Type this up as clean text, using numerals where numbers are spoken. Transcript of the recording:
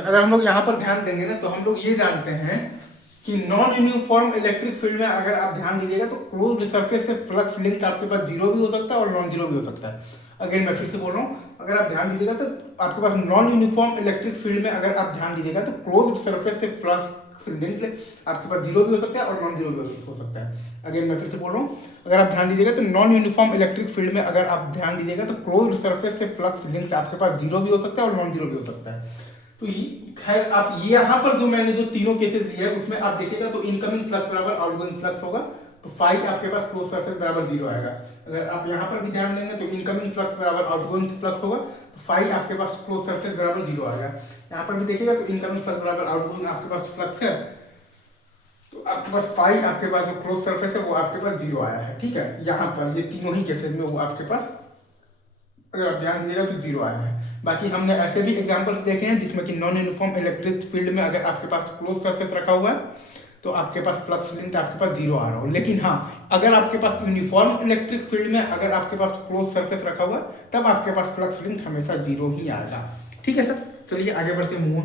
अगर हम लोग यहाँ पर ध्यान देंगे ना तो हम लोग ये जानते हैं कि नॉन यूनिफॉर्म इलेक्ट्रिक फील्ड में अगर आप ध्यान दीजिएगा तो क्लोज्ड सरफेस से फ्लक्स लिंक आपके पास जीरो भी हो सकता है और नॉन जीरो भी हो सकता है। अगेन मैं फिर से बोल रहा हूँ, अगर आप ध्यान दीजिएगा तो आपके पास नॉन यूनिफॉर्म इलेक्ट्रिक फील्ड में अगर आप ध्यान दीजिएगा तो क्लोज्ड सरफेस से फ्लक्स लिंक आपके पास जीरो भी हो सकता है और नॉन जीरो भी हो सकता है। अगेन मैं फिर से बोल रहा हूँ, अगर आप ध्यान दीजिएगा तो नॉन यूनिफॉर्म इलेक्ट्रिक फील्ड में अगर आप ध्यान दीजिएगा तो क्लोज्ड सरफेस से फ्लक्स लिंक आपके पास जीरो भी हो सकता है और नॉन जीरो भी हो सकता है। तो खैर आप ये यहाँ पर जो मैंने जो तीनों केसेस लिए हैं उसमें आप देखिएगा तो इनकमिंग फ्लक्स बराबर आउटगोइंग फ्लक्स होगा, तो फाई आपके पास क्लोज सरफेस बराबर जीरो आएगा। अगर आप यहाँ पर भी ध्यान देंगे तो इनकमिंग फ्लक्स बराबर आउटगोइंग फ्लक्स होगा, तो फाई आपके पास क्लोज सरफेस बराबर जीरो आएगा। यहाँ पर भी देखिएगा तो इनकमिंग फ्लक्स बराबर आउटगोइंग आपके पास फ्लक्स है, तो आपके पास फाई आपके पास जो क्लोज सरफेस है वो आपके पास जीरो आया है। ठीक है, यहाँ पर ये तीनों ही केसेस में वो आपके पास अगर आप ध्यान दीजिएगा तो जीरो आया है। बाकी हमने ऐसे भी एग्जांपल्स देखे हैं जिसमें कि नॉन यूनिफॉर्म इलेक्ट्रिक फील्ड में अगर आपके पास क्लोज सरफेस रखा हुआ है तो आपके पास फ्लक्स लिंक आपके पास जीरो आ रहा हो, लेकिन हाँ अगर आपके पास यूनिफॉर्म इलेक्ट्रिक फील्ड में अगर आपके पास क्लोज सरफेस रखा हुआ है तब आपके पास फ्लक्स लिंक हमेशा जीरो ही आएगा। ठीक है सर, चलिए आगे बढ़ते हैं मूव।